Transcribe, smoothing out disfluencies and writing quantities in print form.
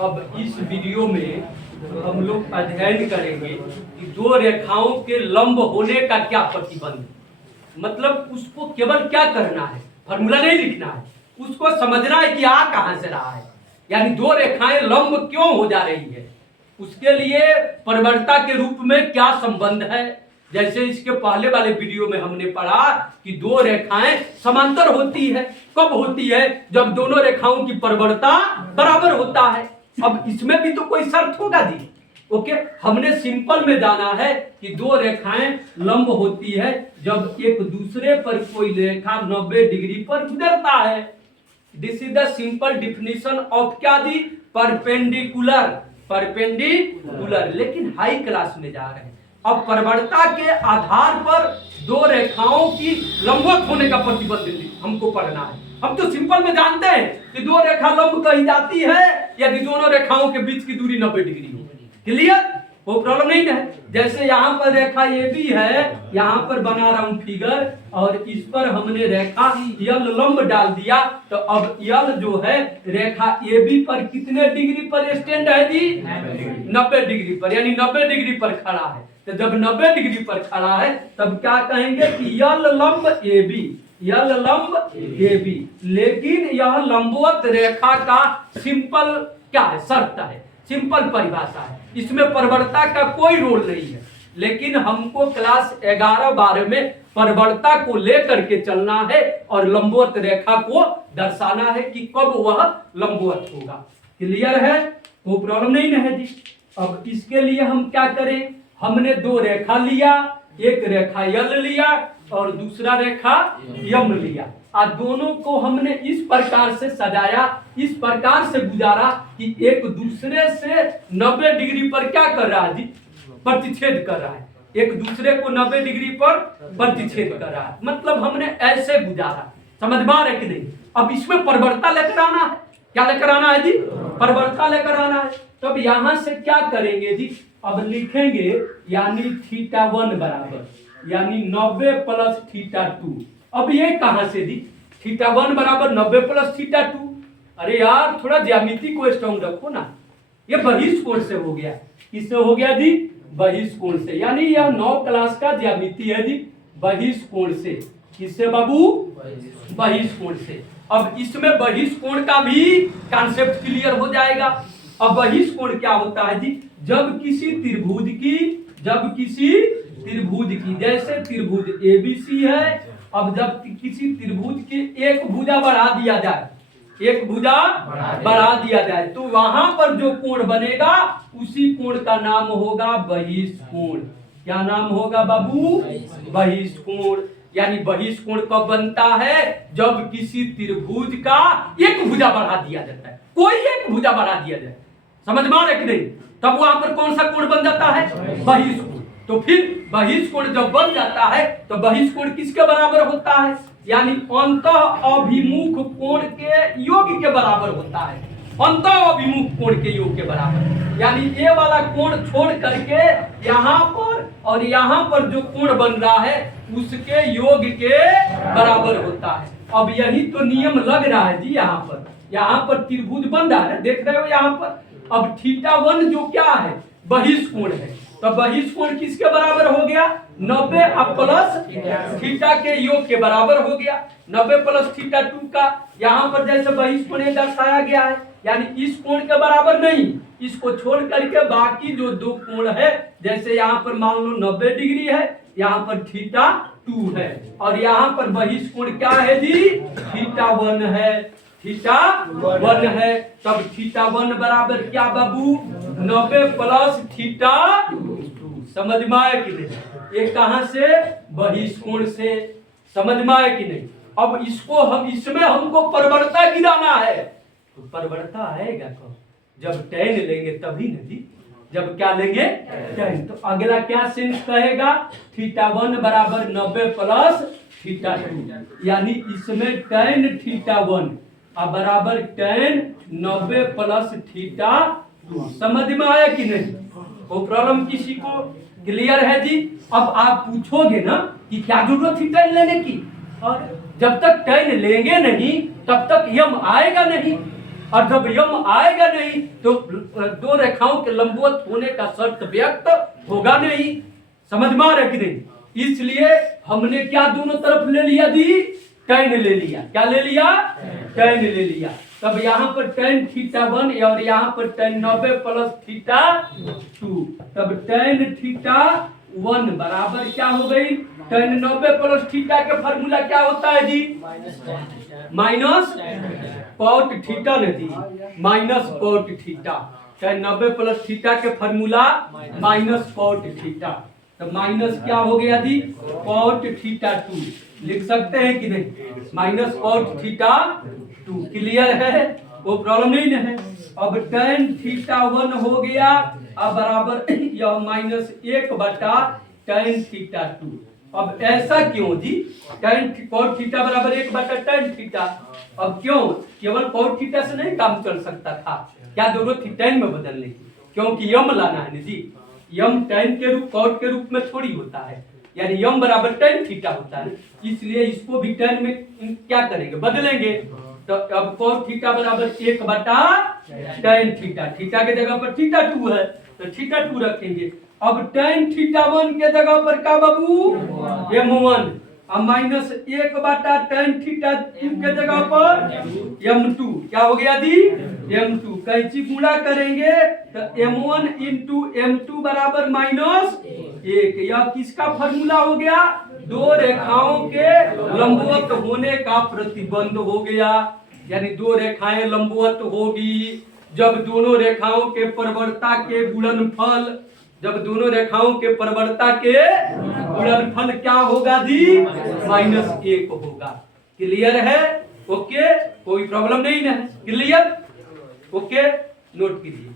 अब इस वीडियो में हम लोग अध्ययन करेंगे कि दो रेखाओं के लंब होने का क्या प्रतिबंध है। मतलब उसको केवल क्या करना है, फॉर्मूला नहीं लिखना है, उसको समझना है कि आ कहां से रहा है, यानी दो रेखाएं लंब क्यों हो जा रही है, उसके लिए परवरता के रूप में क्या संबंध है। जैसे इसके पहले वाले वीडियो में हमने पढ़ा कि दो रेखाएं समांतर होती है। कब होती है? जब दोनों रेखाओं की परवरता बराबर होता है। अब इसमें भी तो कोई शर्त होगा दी। ओके, हमने सिंपल में जाना है कि दो रेखाएं लंब होती है जब एक दूसरे पर कोई रेखा 90 डिग्री पर गुजरता है। This is the simple definition of क्या दी? परपेंडिकुलर। परपेंडिकुलर। लेकिन हाई क्लास में जा रहे हैं। अब परवरता के आधार पर दो रेखाओं की लंबवत होने का प्रतिबंध हमको पढ़ना है। हम तो सिंपल में जानते हैं कि दो रेखा लंब कही जाती है यदि दोनों रेखाओं के बीच की दूरी 90 डिग्री हो। क्लियर? वो प्रॉब्लम नहीं है। जैसे यहाँ पर रेखा ए बी है, यहाँ पर बना रहा हूं फिगर, और इस पर हमने रेखा यल लंब डाल दिया, तो अब यल जो है रेखा ए बी पर कितने डिग्री पर स्टैंड है जी? 90 डिग्री पर, यानी 90 डिग्री पर खड़ा है। तो जब 90 डिग्री पर खड़ा है तब क्या कहेंगे कि यल लंब ए बी, यल लंब ए बी। लेकिन यह लंबवत रेखा का सिंपल क्या है? शर्त है, सिंपल परिभाषा है। इसमें परवरता का कोई रोल नहीं है। लेकिन हमको क्लास 11-12 में परवरता को लेकर के चलना है और लंबवत रेखा को दर्शाना है कि कब वह लंबवत होगा। क्लियर है? वो प्रॉब्लम नहीं है जी। अब इसके लिए हम क्या करें? हमने दो रेखा लिया, एक रेखा यल लिया और दूसरा रेखा यम लिया, और दोनों को हमने इस प्रकार से सजाया, इस प्रकार से गुजारा कि एक दूसरे से 90 डिग्री पर क्या कर रहा है जी? प्रतिच्छेद कर रहा है। एक दूसरे को 90 डिग्री पर प्रतिच्छेद कर रहा है। मतलब हमने ऐसे गुजारा। समझ में आ रहा है कि नहीं? अब इसमें परवरता लेकर आना है। क्या लेकर आना है जी? परवरता लेकर आना है। तो अब यहां से क्या करेंगे जी? अब लिखेंगे यानी θ1 बराबर, यानी 90 प्लस θ2। अब ये कहां से जी? θ1 बराबर 90 प्लस θ2। अरे यार, थोड़ा ज्यामिति को स्ट्रॉन्ग रखो ना। ये बहिष कोण से हो गया। किससे हो गया जी? बहिष कोण से। यानी यह 9 क्लास का ज्यामिति है जी, बहिष कोण से। किससे बाबू? बहिष कोण से। अब इसमें बहिष कोण का भी कॉन्सेप्ट क्लियर हो जाएगा। अब बहिष कोण क्या होता है जी? जब किसी त्रिभुज की जैसे त्रिभुज एबीसी है, अब जब किसी त्रिभुज के एक भुजा बढ़ा दिया जाए, एक भुजा बढ़ा दिया जाए, तो वहां पर जो कोण बनेगा उसी कोण का नाम होगा बहिष कोण। क्या नाम होगा बाबू? बहिष कोण। यानी बहिष कोण कब बनता है? जब किसी त्रिभुज का एक भुजा बढ़ा दिया जाता है, कोई एक भुजा बढ़ा दिया जाए। समझ में आ रहा है कि नहीं? तब वहां पर कौन सा कोण बन जाता है? बहिष कोण। तो फिर बहिष कोण जब बन जाता है तो बहिष कोण किसके बराबर होता है? यानी अंतः अभिमुख कोण के योग के बराबर होता है। अंतः अभिमुख कोण के योग के बराबर, यानी ये वाला कोण छोड़ करके यहाँ पर और यहाँ पर जो कोण बन रहा है उसके योग के बराबर होता है। अब यही तो नियम लग रहा है जी। यहाँ पर त्रिभुज बन रहा है, देख रहे हो यहाँ पर। अब θ1 जो क्या है? बहिष कोण है। तो बहिष कोण किसके बराबर हो गया? 90 प्लस थीटा के योग के बराबर हो गया। 90 प्लस θ2 का यहाँ पर जैसे बहिष कोण दर्शाया गया है, यानी इस कोण के बराबर नहीं, इसको छोड़ करके बाकी जो दो कोण है, जैसे यहाँ पर मान लो 90 डिग्री है, यहाँ पर θ2 है, और यहाँ पर बहिष कोण क्या है जी? θ1 है। θ1 है। तब θ1 बराबर क्या बाबू? 90 प्लस θ2। समझ में आया कि नहीं? ये कहां से? बहिष कोण से। समझ में आया कि नहीं? अब इसको इसमें हमको परवरता गिराना है। तो परवरता आएगा कब? जब tan लेंगे तभी ना जी। जब क्या लेंगे? tan। तो अगला क्या सेंस कहेगा? θ1 बराबर 90 प्लस θ2, यानी इसमें tan θ1 बराबर tan 90 प्लस θ2। समझ में आया कि नहीं? वो प्रॉब्लम किसी को क्लियर है जी? अब आप पूछोगे ना कि क्या जरूरत थी tan लेने की, और जब तक tan लेंगे नहीं तब तक यम आएगा नहीं। और जब यम आएगा नहीं तो दो रेखाओं के लंबवत होने का शर्त व्यक्त होगा नहीं। समझ में आ रहा है कि नहीं? इसलिए हमने क्या दोनों तरफ ले लिया दी, tan ले लिया। क्या ले लिया? tan ले लिया। तब यहाँ पर tan θ1 और यहाँ पर tan 90 प्लस θ2, तब tan θ1 बराबर क्या हो गई? tan 90 प्लस θ का फॉर्मूला क्या होता है जी? माइनस cot थीटा ने दी, minus cot theta. tan 90 plus θ के फॉर्मूला माइनस cot थीटा, तो माइनस क्या हो गया जी? cot θ2 लिख सकते हैं कि नहीं? माइनस cot θ2 क्लियर है? वो प्रॉब्लम नहीं है। अब tan θ1 हो गया अब बराबर यह माइनस 1/tan θ2। अब ऐसा क्यों जी? tan cot θ बराबर 1/tan θ। अब क्यों? केवल cot θ से नहीं काम चल सकता था, क्या जरूरत थी tan में बदलने की? क्योंकि यम लाना है ना जी। यम tan के रूप cot के रूप में थोड़ी होता है, यानी यम बराबर tan θ होता है, इसलिए इसको भी tan में क्या करेंगे? बदलेंगे। तो अब cot θ बराबर 1/tan θ, θ के जगह पर θ2 है तो θ2 रखेंगे। अब tan θ1 के जगह पर क्या बाबू? m1, अब माइनस 1/tan θ2 के जगह पर m2, क्या हो गया दी? m2। कैंची गुणा करेंगे तो m1 इंटू m2 बराबर -1। यह किसका फॉर्मूला हो गया? दो रेखाओं के लंबवत होने का प्रतिबंध हो गया। यानी दो रेखाएं लंबवत होगी जब दोनों रेखाओं के परवरता के गुणनफल, जब दोनों रेखाओं के परवरता के गुणनफल क्या होगा जी? -1 होगा। क्लियर है? ओके, कोई प्रॉब्लम नहीं है? क्लियर? ओके, नोट कीजिए।